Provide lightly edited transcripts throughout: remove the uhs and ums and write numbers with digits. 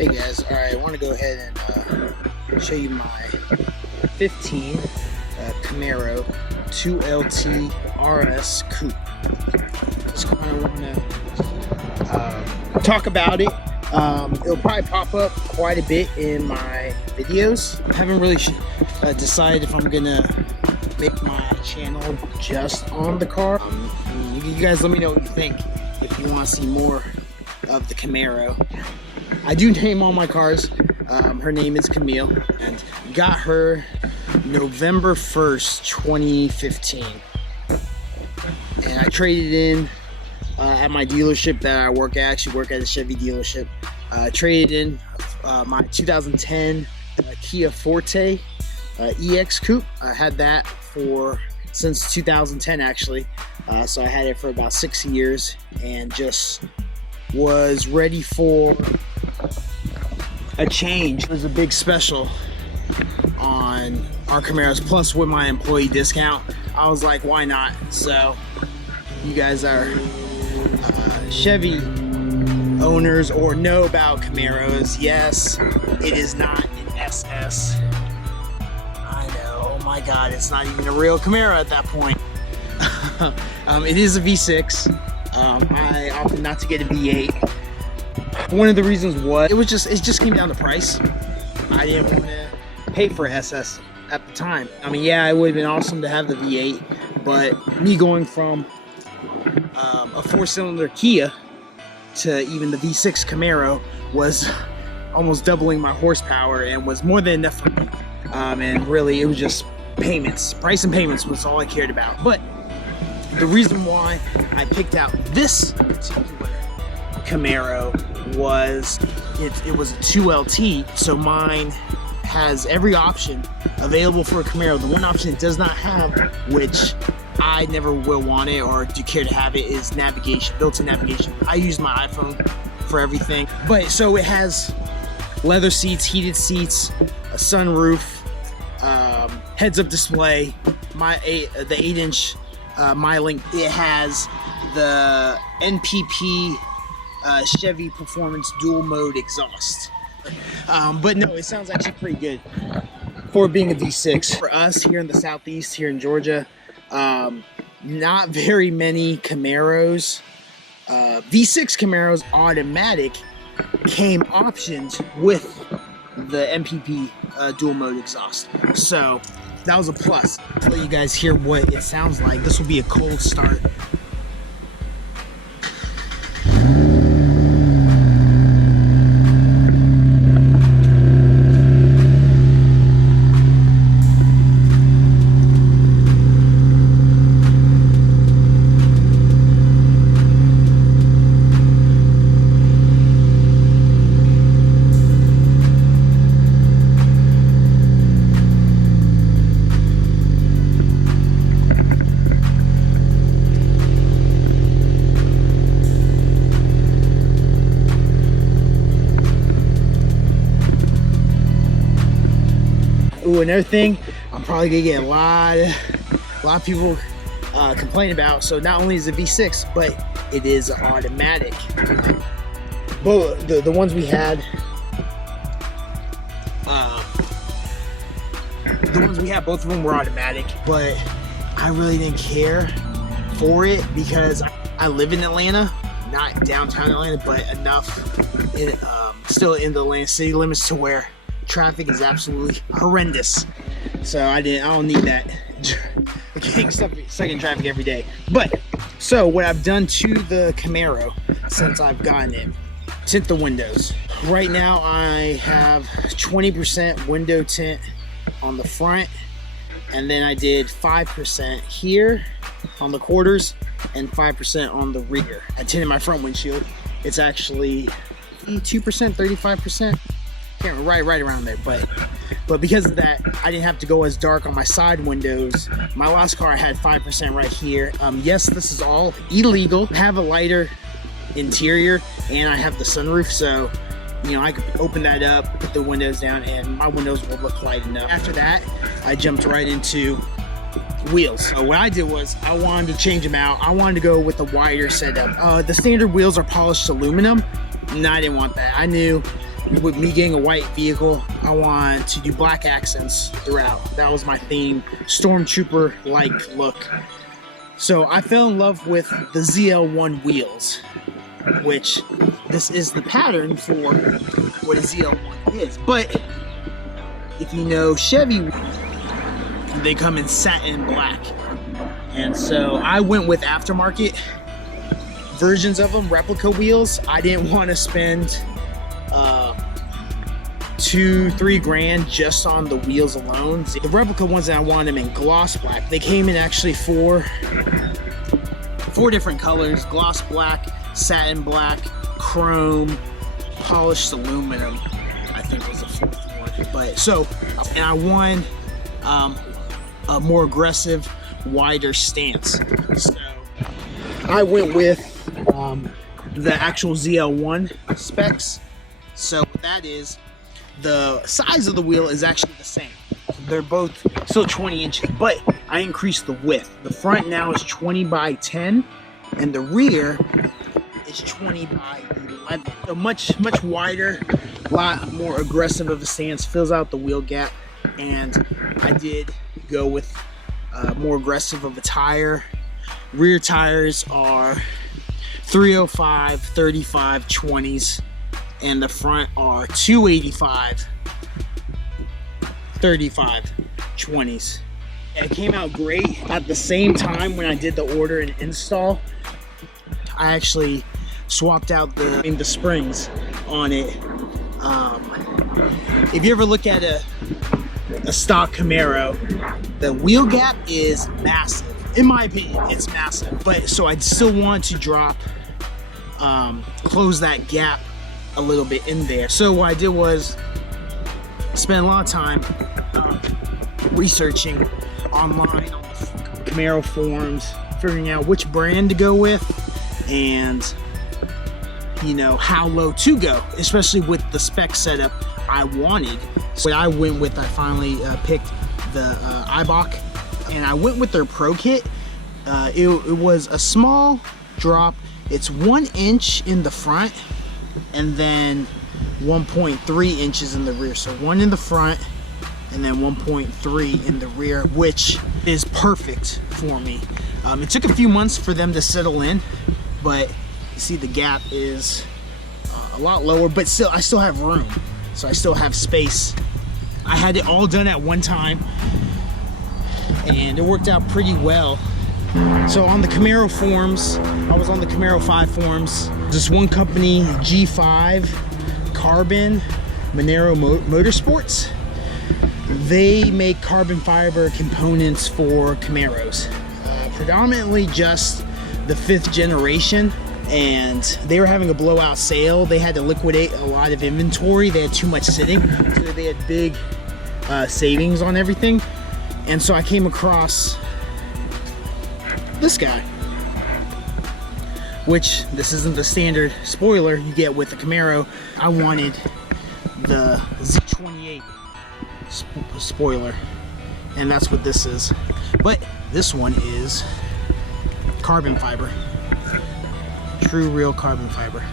Hey guys, alright, I want to go ahead and show you my 15 Camaro 2LT RS Coupe. Just kind of want to talk about it. It'll probably pop up quite a bit in my videos. I haven't really decided if I'm gonna make my channel just on the car. You guys let me know what you think if you want to see more of the Camaro. I do name all my cars. Her name is Camille, and got her November 1st, 2015. And I traded in at my dealership that I work at. I actually work at a Chevy dealership. Traded in my 2010 Kia Forte EX Coupe. I had that since 2010 actually. So I had it for about 6 years and just was ready for a change. It was a big special on our Camaros, plus with my employee discount. I was like, why not? So you guys are Chevy owners or know about Camaros. Yes, it is not an SS. I know, oh my God, it's not even a real Camaro at that point. It is a V6. I opted not to get a V8. One of the reasons was it just came down to price. I didn't want to pay for SS at the time. I mean, yeah, it would have been awesome to have the V8, but me going from a 4-cylinder Kia to even the V6 Camaro was almost doubling my horsepower and was more than enough for me. And really, it was just payments. Price and payments was all I cared about. But the reason why I picked out this particular Camaro was it was a 2LT, so mine has every option available for a Camaro. The one option it does not have, which I never will want it or do care to have it, is navigation, built-in navigation. I use my iPhone for everything. But so it has leather seats, heated seats, a sunroof, heads-up display, the 8-inch MyLink. It has the NPP Chevy Performance dual mode exhaust. But no, it sounds actually pretty good for being a V6. For us here in the Southeast, here in Georgia, not very many Camaros, V6 Camaros automatic came optioned with the MPP dual mode exhaust. So that was a plus. I'll let you guys hear what it sounds like. This will be a cold start. Ooh, another thing I'm probably gonna get a lot of people complain about. So not only is it V6, but it is automatic. Both the ones we had, both of them were automatic. But I really didn't care for it because I live in Atlanta, not downtown Atlanta, but enough still in the Atlanta city limits to where traffic is absolutely horrendous. So I don't need that getting stuck in traffic every day. But so what I've done to the Camaro since I've gotten it, tint the windows. Right now I have 20% window tint on the front, and then I did 5% here on the quarters and 5% on the rear. I tinted my front windshield. It's actually 2%, 35%. Right around there, but because of that, I didn't have to go as dark on my side windows. My last car I had 5% right here. Yes, this is all illegal. I have a lighter interior and I have the sunroof, so you know I could open that up, put the windows down, and my windows will look light enough. After that, I jumped right into wheels. So what I did was I wanted to change them out. I wanted to go with a wider setup. The standard wheels are polished aluminum. No, I didn't want that. I knew with me getting a white vehicle, I want to do black accents throughout. That was my theme, stormtrooper-like look. So I fell in love with the ZL1 wheels, which this is the pattern for what a ZL1 is. But if you know Chevy, they come in satin black. And so I went with aftermarket versions of them, replica wheels. I didn't want to spend $2-3 grand just on the wheels alone. The replica ones that I wanted them in gloss black. They came in actually four different colors: gloss black, satin black, chrome, polished aluminum, I think was the fourth one. But so, and I won a more aggressive, wider stance. So I went with the actual ZL1 specs. So what that is, the size of the wheel is actually the same. They're both still 20 inches, but I increased the width. The front now is 20 by 10, and the rear is 20 by 11. So much wider, a lot more aggressive of a stance, fills out the wheel gap. And I did go with more aggressive of a tire. Rear tires are 305, 35, 20s, and the front are 285, 35, 20s. It came out great. At the same time, when I did the order and install, I actually swapped out the springs on it. If you ever look at a stock Camaro, the wheel gap is massive. In my opinion, it's massive. But so I still want to close that gap a little bit in there. So what I did was spend a lot of time researching online on the Camaro forums, figuring out which brand to go with, and you know how low to go, especially with the spec setup I wanted. So I went with, I finally picked the Ibach, and I went with their Pro Kit. It was a small drop. It's 1 inch in the front and then 1.3 inches in the rear. So 1 in the front and then 1.3 in the rear, which is perfect for me. It took a few months for them to settle in, but you see the gap is a lot lower, but still I still have room. So I still have space. I had it all done at one time and it worked out pretty well. So on the Camaro forums, I was on the Camaro 5 forums. This one company, G5 Carbon Monero Motorsports, they make carbon fiber components for Camaros. Predominantly just the 5th generation, and they were having a blowout sale. They had to liquidate a lot of inventory. They had too much sitting, so they had big savings on everything. And so I came across this guy, which this isn't the standard spoiler you get with the Camaro. I wanted the Z28 spoiler, and that's what this is. But this one is carbon fiber, true real carbon fiber.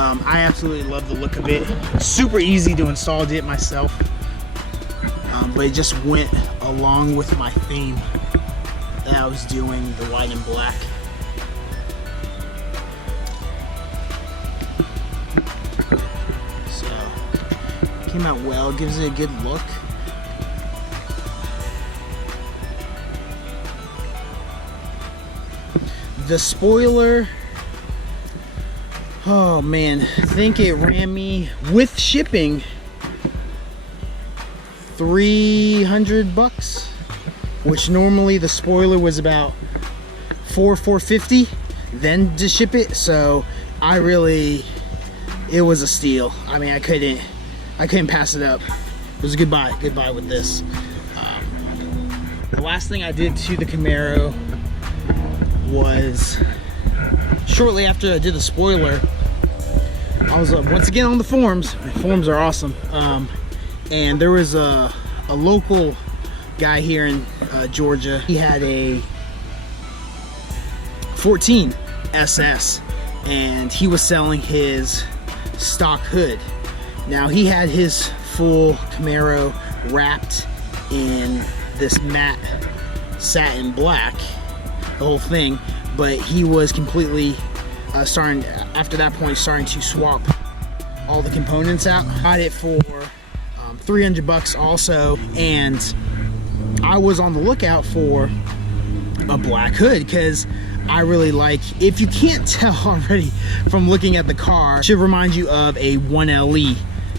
I absolutely love the look of it. Super easy to install, did it myself. But it just went along with my theme that I was doing, the white and black. So, came out well, gives it a good look. The spoiler, oh man, I think it ran me with shipping $300, which normally the spoiler was about $450 then to ship it. So it was a steal. I mean, I couldn't pass it up. It was a goodbye with this. The last thing I did to the Camaro was shortly after I did the spoiler, I was once again on the forums. The forums are awesome. And there was a local guy here in Georgia. He had a 14 SS, and he was selling his stock hood. Now he had his full Camaro wrapped in this matte satin black, the whole thing, but he was completely after that point starting to swap all the components out. Got it for 300 bucks also, and I was on the lookout for a black hood because I really like, if you can't tell already from looking at the car, it should remind you of a 1LE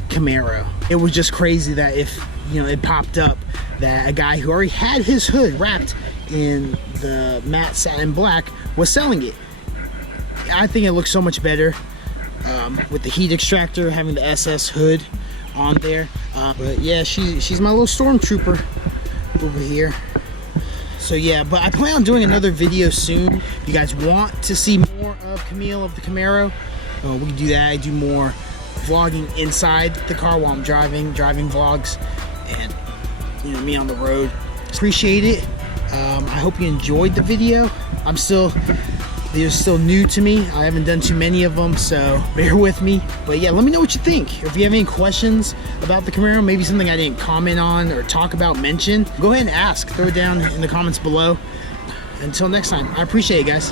Camaro. It was just crazy that if, you know, it popped up that a guy who already had his hood wrapped in the matte satin black was selling it. I think it looks so much better with the heat extractor, having the SS hood on there. But yeah, she's my little stormtrooper over here. So yeah, but I plan on doing another video soon. If you guys want to see more of Camille of the Camaro, we can do that. I do more vlogging inside the car while I'm driving vlogs, and you know, me on the road. Appreciate it. I hope you enjoyed the video. They're still new to me. I haven't done too many of them, so bear with me. But yeah, let me know what you think. If you have any questions about the Camaro, maybe something I didn't comment on or talk about, mention, go ahead and ask. Throw it down in the comments below. Until next time, I appreciate it, guys.